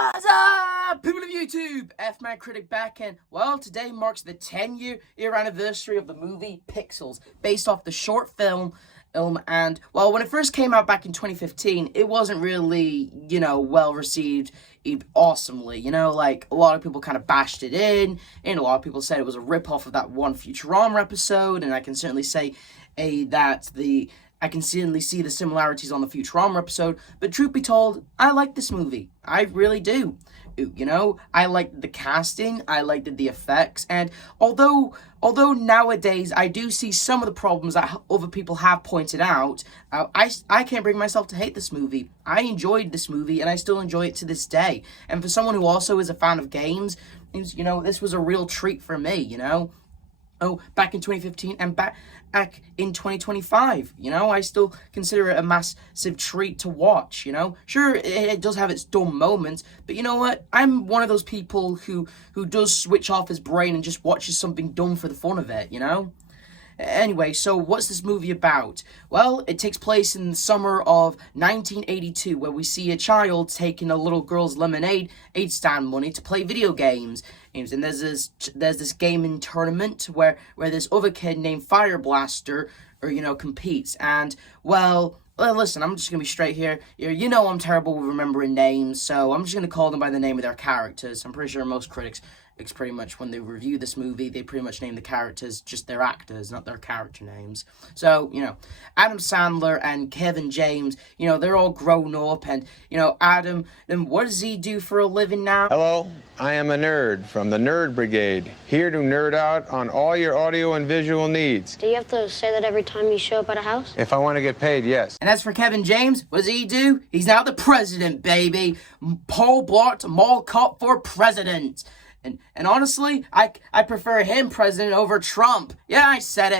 What's up, people of YouTube? F-Man Critic back, and well, today marks the 10-year anniversary of the movie Pixels, based off the short film. And well, when it first came out back in 2015, it wasn't really, well received awesomely. Like a lot of people kind of bashed it in, and a lot of people said it was a rip-off of that one Futurama episode, and I can certainly say I can certainly see the similarities on the Futurama episode, but truth be told, I like this movie. I really do. I liked the casting, I liked the effects, and although nowadays I do see some of the problems that other people have pointed out, I can't bring myself to hate this movie. I enjoyed this movie, and I still enjoy it to this day. And for someone who also is a fan of games, this was a real treat for me, back in 2015 and back in 2025, I still consider it a massive treat to watch, Sure, it does have its dumb moments, but you know what? I'm one of those people who does switch off his brain and just watches something dumb for the fun of it, Anyway, so what's this movie about? Well, it takes place in the summer of 1982, where we see a child taking a little girl's lemonade stand money to play video games. And there's this gaming tournament where this other kid named Fire Blaster, competes. And well, listen, I'm just gonna be straight here. I'm terrible with remembering names, so I'm just gonna call them by the name of their characters. I'm pretty sure most critics, it's pretty much when they review this movie, they pretty much name the characters just their actors, not their character names. So, Adam Sandler and Kevin James, they're all grown up, and, Adam, and what does he do for a living now? Hello, I am a nerd from the Nerd Brigade, here to nerd out on all your audio and visual needs. Do you have to say that every time you show up at a house? If I want to get paid, yes. And as for Kevin James, what does he do? He's now the president, baby. Paul Blart Mall Cop for president. And honestly, I prefer him president over Trump. Yeah, I said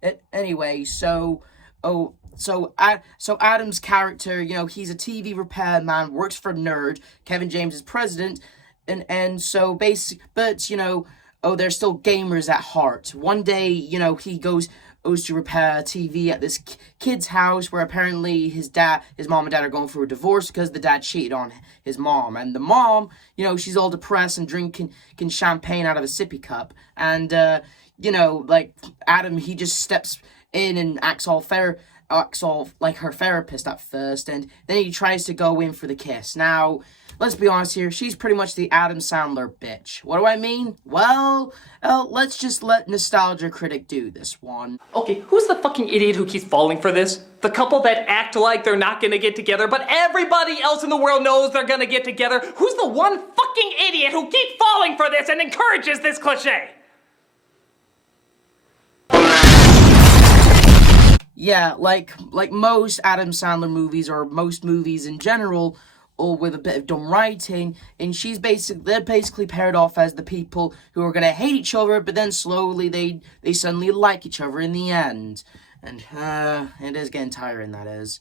it. Anyway, so Adam's character, he's a TV repairman, works for Nerd. Kevin James is president, and so but they're still gamers at heart. One day, he goes to repair a TV at this kid's house, where apparently his mom and dad are going through a divorce because the dad cheated on his mom. And the mom, she's all depressed and drinking champagne out of a sippy cup. And, like Adam, he just steps in and acts all like her therapist at first, and then he tries to go in for the kiss. Now, let's be honest here, she's pretty much the Adam Sandler bitch. What do I mean? Well, let's just let Nostalgia Critic do this one. Okay, who's the fucking idiot who keeps falling for this? The couple that act like they're not gonna get together, but everybody else in the world knows they're gonna get together? Who's the one fucking idiot who keeps falling for this and encourages this cliche? Yeah, like most Adam Sandler movies, or most movies in general, or with a bit of dumb writing, and they're basically paired off as the people who are gonna hate each other, but then slowly they suddenly like each other in the end. And it is getting tiring, that is.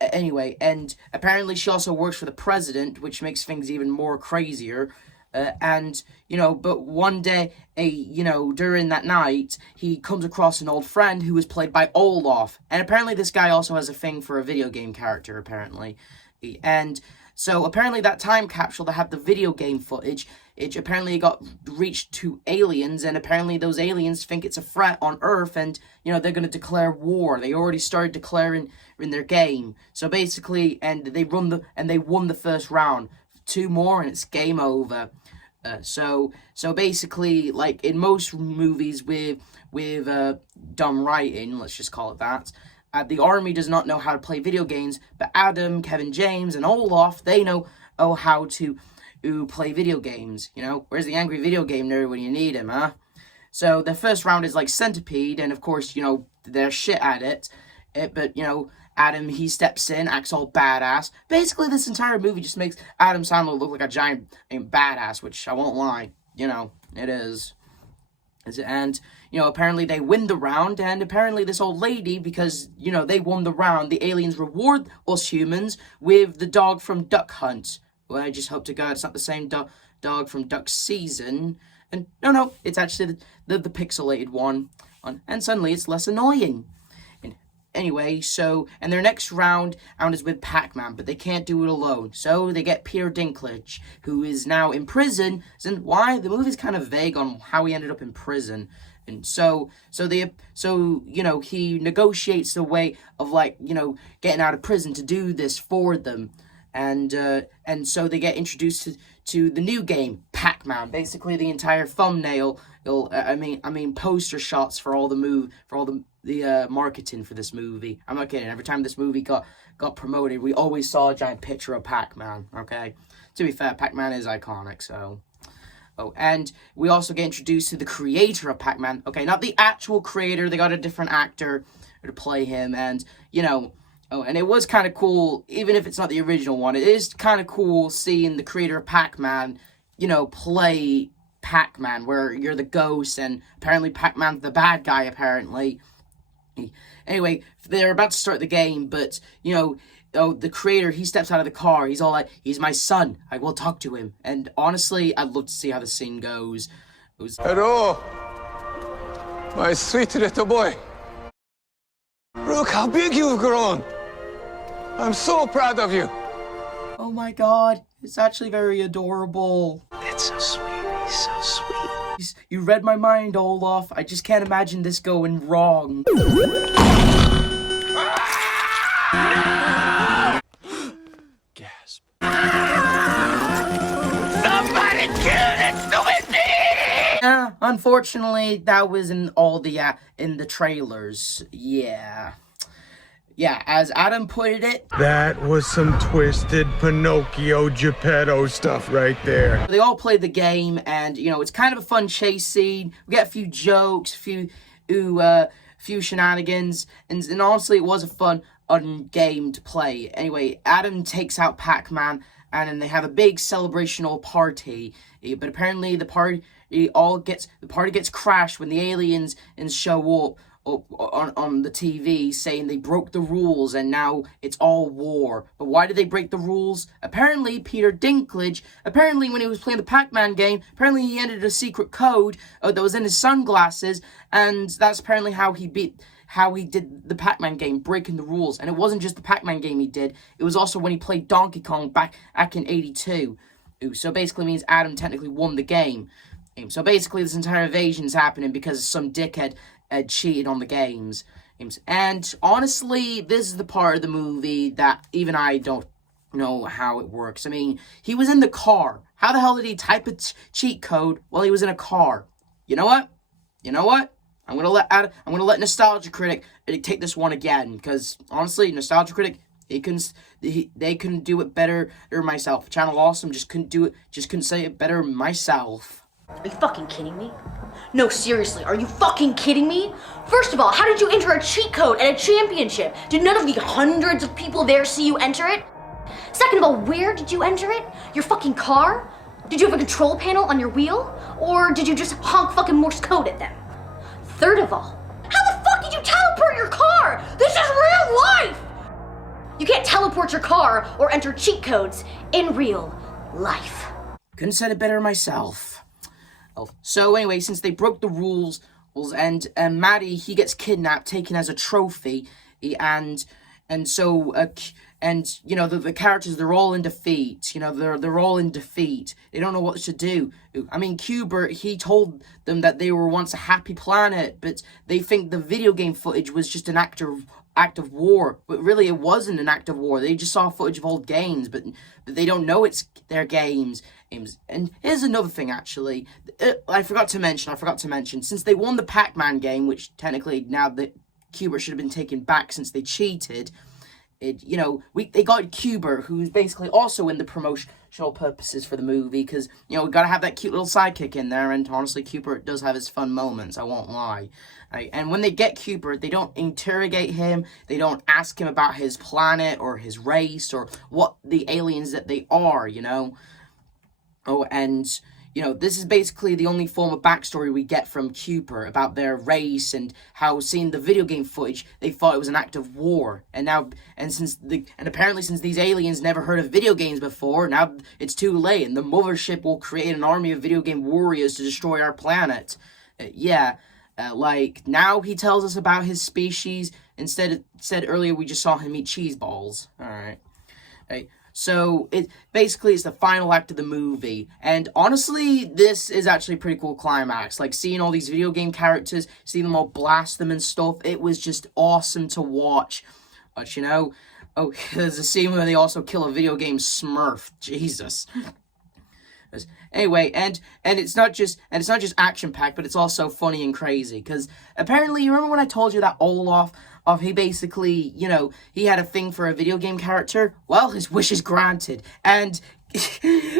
Anyway, and apparently she also works for the president, which makes things even more crazier. But one day, during that night, he comes across an old friend who was played by Olaf. And apparently this guy also has a thing for a video game character, apparently. And so apparently that time capsule that had the video game footage, it apparently got reached to aliens, and apparently those aliens think it's a threat on Earth, and, they're going to declare war. They already started declaring in their game. So basically, and they won the first round. 2 more and it's game over. So basically, like in most movies with dumb writing, let's just call it that, the army does not know how to play video games, but Adam, Kevin James, and Olaf, they know how to play video games. Where's the angry video game nerd when you need him, huh? So the first round is like Centipede, and of course, they're shit at it. But Adam, he steps in, acts all badass. Basically, this entire movie just makes Adam Sandler look like a giant badass, which I won't lie, it is. And, apparently they win the round, and apparently this old lady, because, they won the round, the aliens reward us humans with the dog from Duck Hunt. Well, I just hope to God it's not the same dog from Duck Season. And, no, it's actually the pixelated one. And suddenly it's less annoying. anyway, so, and their next round is with Pac-Man, but they can't do it alone. So they get Peter Dinklage, who is now in prison. Why? The movie's kind of vague on how he ended up in prison. And so he negotiates the way of, like, getting out of prison to do this for them. And so they get introduced to the new game, Pac-Man. Basically, the entire thumbnail, poster shots for all the marketing for this movie. I'm not kidding. Every time this movie got promoted, we always saw a giant picture of Pac-Man. Okay, to be fair, Pac-Man is iconic. So, and we also get introduced to the creator of Pac-Man. Okay, not the actual creator. They got a different actor to play him, and and it was kind of cool, even if it's not the original one. It is kind of cool seeing the creator of Pac-Man, play Pac-Man, where you're the ghost, and apparently Pac-Man's the bad guy, apparently. Anyway, they're about to start the game, but, the creator, he steps out of the car. He's all like, he's my son. I will talk to him. And honestly, I'd love to see how the scene goes. Hello, my sweet little boy. Look how big you've grown. I'm so proud of you. Oh my god, it's actually very adorable. It's so sweet. He's so sweet. You read my mind, Olaf. I just can't imagine this going wrong. Gasp. Somebody kill that stupid thing! Yeah, unfortunately, that was in all the in the trailers. Yeah, as Adam put it, That was some twisted Pinocchio Geppetto stuff right there. they all played the game, and it's kind of a fun chase scene. We get a few jokes, few shenanigans, and honestly, it was a fun game to play. Anyway, Adam takes out Pac-Man, and then they have a big celebrational party. But apparently, the party gets crashed when the aliens show up on the TV, saying they broke the rules and now it's all war. But why did they break the rules? Apparently, Peter Dinklage, when he was playing the Pac-Man game, apparently he entered a secret code that was in his sunglasses, and that's apparently how he did the Pac-Man game, breaking the rules. And it wasn't just the Pac-Man game he did, it was also when he played Donkey Kong back in 82. So basically means Adam technically won the game. So basically this entire invasion is happening because some dickhead cheated on the games. And honestly, this is the part of the movie that even I don't know how it works. I mean, he was in the car. How the hell did he type a cheat code while he was in a car? You know what? I'm gonna let Nostalgia Critic take this one again, because honestly, Nostalgia Critic, they couldn't do it better than myself. Channel Awesome just couldn't do it. Just couldn't say it better myself. Are you fucking kidding me? No, seriously, are you fucking kidding me? First of all, how did you enter a cheat code at a championship? Did none of the hundreds of people there see you enter it? Second of all, where did you enter it? Your fucking car? Did you have a control panel on your wheel? Or did you just honk fucking Morse code at them? Third of all, how the fuck did you teleport your car? This is real life! You can't teleport your car or enter cheat codes in real life. Couldn't said it better myself. So anyway, since they broke the rules, and Maddie, he gets kidnapped, taken as a trophy, and so the characters, they're all in defeat. They're all in defeat. They don't know what to do. I mean, Qbert, he told them that they were once a happy planet, but they think the video game footage was just an act of war. But really, it wasn't an act of war. They just saw footage of old games, but they don't know it's their games. And here's another thing, actually. I forgot to mention, since they won the Pac-Man game, which technically now that Qbert should have been taken back since they cheated, they got Qbert, who's basically also in the promotional purposes for the movie, because, we gotta have that cute little sidekick in there, and honestly, Qbert does have his fun moments, I won't lie. And when they get Qbert, they don't interrogate him, they don't ask him about his planet, or his race, or what the aliens that they are, this is basically the only form of backstory we get from Qbert about their race, and how, seeing the video game footage, they thought it was an act of war. And apparently since these aliens never heard of video games before, now it's too late, and the mothership will create an army of video game warriors to destroy our planet. Now he tells us about his species, Instead earlier we just saw him eat cheese balls. Alright. Right. So it's the final act of the movie, and honestly, this is actually a pretty cool climax. Like seeing all these video game characters, seeing them all blast them and stuff. It was just awesome to watch. But you know, oh, there's a scene where they also kill a video game Smurf. Jesus. Anyway, and it's not just action packed, but it's also funny and crazy. Because apparently, you remember when I told you that Olaf, he basically, you know, he had a thing for a video game character? Well, his wish is granted. And,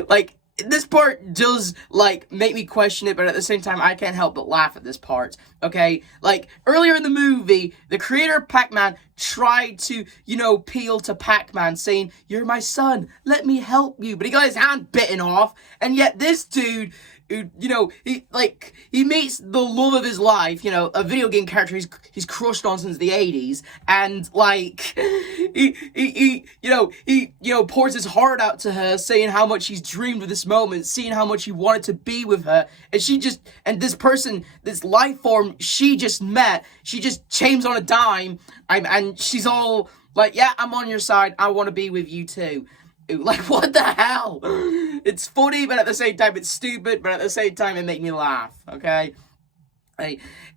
like, this part does, like, make me question it, but at the same time, I can't help but laugh at this part, okay? Like, earlier in the movie, the creator of Pac-Man tried to, you know, appeal to Pac-Man, saying, "You're my son, let me help you," but he got his hand bitten off, and yet this dude, you know, he meets the love of his life, you know, a video game character he's crushed on since the 80s, and, like, he pours his heart out to her, saying how much he's dreamed of this moment, seeing how much he wanted to be with her, and this life form she just met, she just changed on a dime, and she's all like, "Yeah, I'm on your side, I want to be with you too." Like, what the hell? It's funny, but at the same time, it's stupid, but at the same time, it makes me laugh, okay?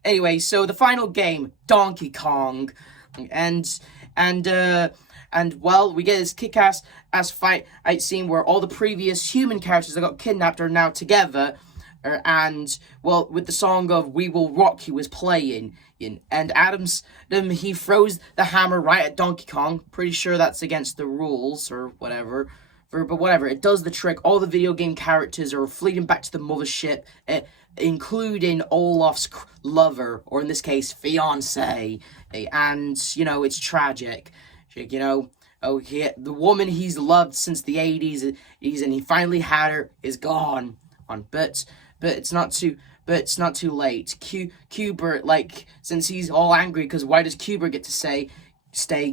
Anyway, so the final game, Donkey Kong, and well, we get this kick-ass fight scene where all the previous human characters that got kidnapped are now together, and, well, with the song of "We Will Rock You" is playing, and he throws the hammer right at Donkey Kong. Pretty sure that's against the rules, or whatever. But whatever, it does the trick. All the video game characters are fleeing back to the mothership, including Olaf's lover, or in this case, fiancé. And, you know, it's tragic. You know, the woman he's loved since the 80s, and he finally had her, is gone. But it's not too late. Cubert, like, since he's all angry, because why does Cubert get to stay?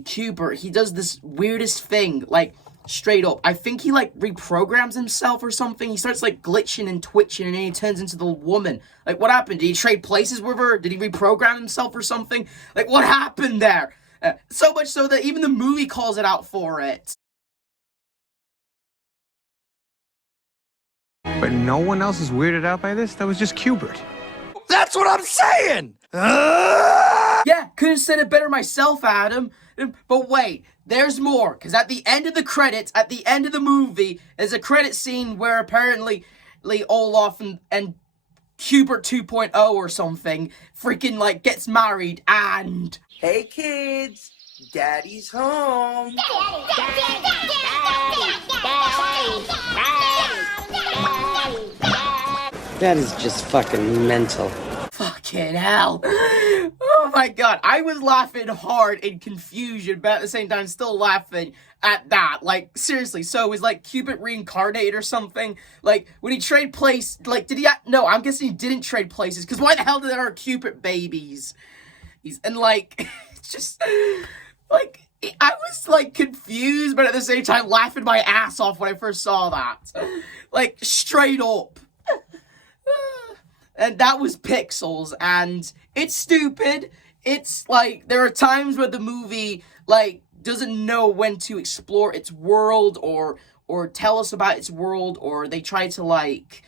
Cubert, he does this weirdest thing, like, straight up. I think he, like, reprograms himself or something. He starts, like, glitching and twitching, and then he turns into the woman. Like, what happened? Did he trade places with her? Did he reprogram himself or something? Like, what happened there? So much so that even the movie calls it out for it. But no one else is weirded out by this? That was just Cubert. That's what I'm saying! Yeah, could have said it better myself, Adam. But wait, there's more. Because at the end of the credits, at the end of the movie, there's a credit scene where apparently Olaf and Cubert 2.0 or something freaking, like, gets married and... Hey kids, Daddy's home. That is just fucking mental. Fucking hell. Oh my god. I was laughing hard in confusion, but at the same time still laughing at that. Like, seriously. So it was like Cubert reincarnated or something? Like, when he trade place, like, did he... No, I'm guessing he didn't trade places, because why the hell did there are Cubert babies? And, like, it's just... Like, I was, like, confused, but at the same time laughing my ass off when I first saw that. Like, straight up. And that was Pixels, and it's stupid. It's, like, there are times where the movie, like, doesn't know when to explore its world, or tell us about its world, or they try to, like,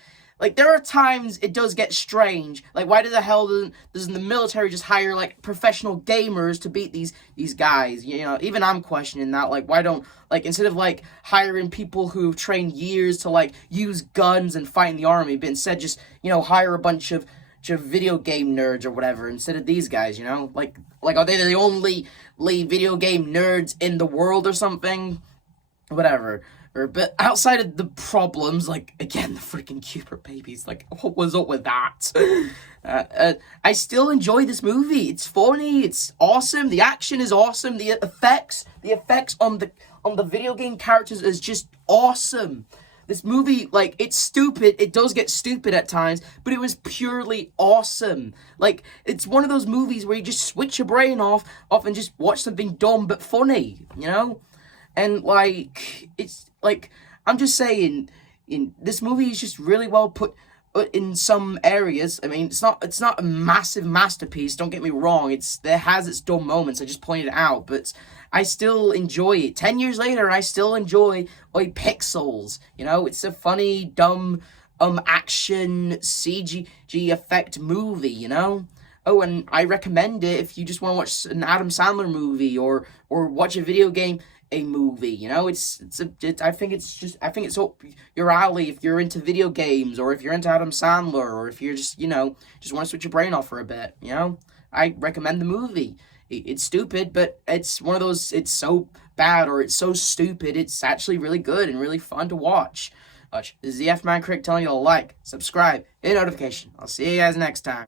there are times it does get strange. Like, why the hell doesn't the military just hire, like, professional gamers to beat these guys? You know, even I'm questioning that. Like, why don't, like, instead of, like, hiring people who've trained years to, like, use guns and fight in the army, but instead just, you know, hire a bunch of video game nerds or whatever instead of these guys, you know? Like, are they the only video game nerds in the world or something? Whatever. But outside of the problems, like, again, the freaking Cubert babies, like, what was up with that? I still enjoy this movie. It's funny, it's awesome, the action is awesome, the effects on the video game characters is just awesome. This movie, like, it's stupid, it does get stupid at times, but it was purely awesome. Like, it's one of those movies where you just switch your brain off and just watch something dumb but funny, you know? And, like, it's, like, I'm just saying, this movie is just really well put in some areas. I mean, it's not a massive masterpiece, don't get me wrong. It has its dumb moments, I just pointed it out, but I still enjoy it. 10 years later, I still enjoy Pixels. You know, it's a funny, dumb, action CG effect movie, you know? Oh, and I recommend it if you just want to watch an Adam Sandler movie or watch a video game movie. You know, I think it's up your alley if you're into video games, or if you're into Adam Sandler, or if you're just, you know, just want to switch your brain off for a bit. You know, I recommend the movie. It's stupid, but it's one of those, it's so bad or it's so stupid, it's actually really good and really fun to watch. This is the F-Man Critic telling you to like, subscribe, hit notification. I'll see you guys next time.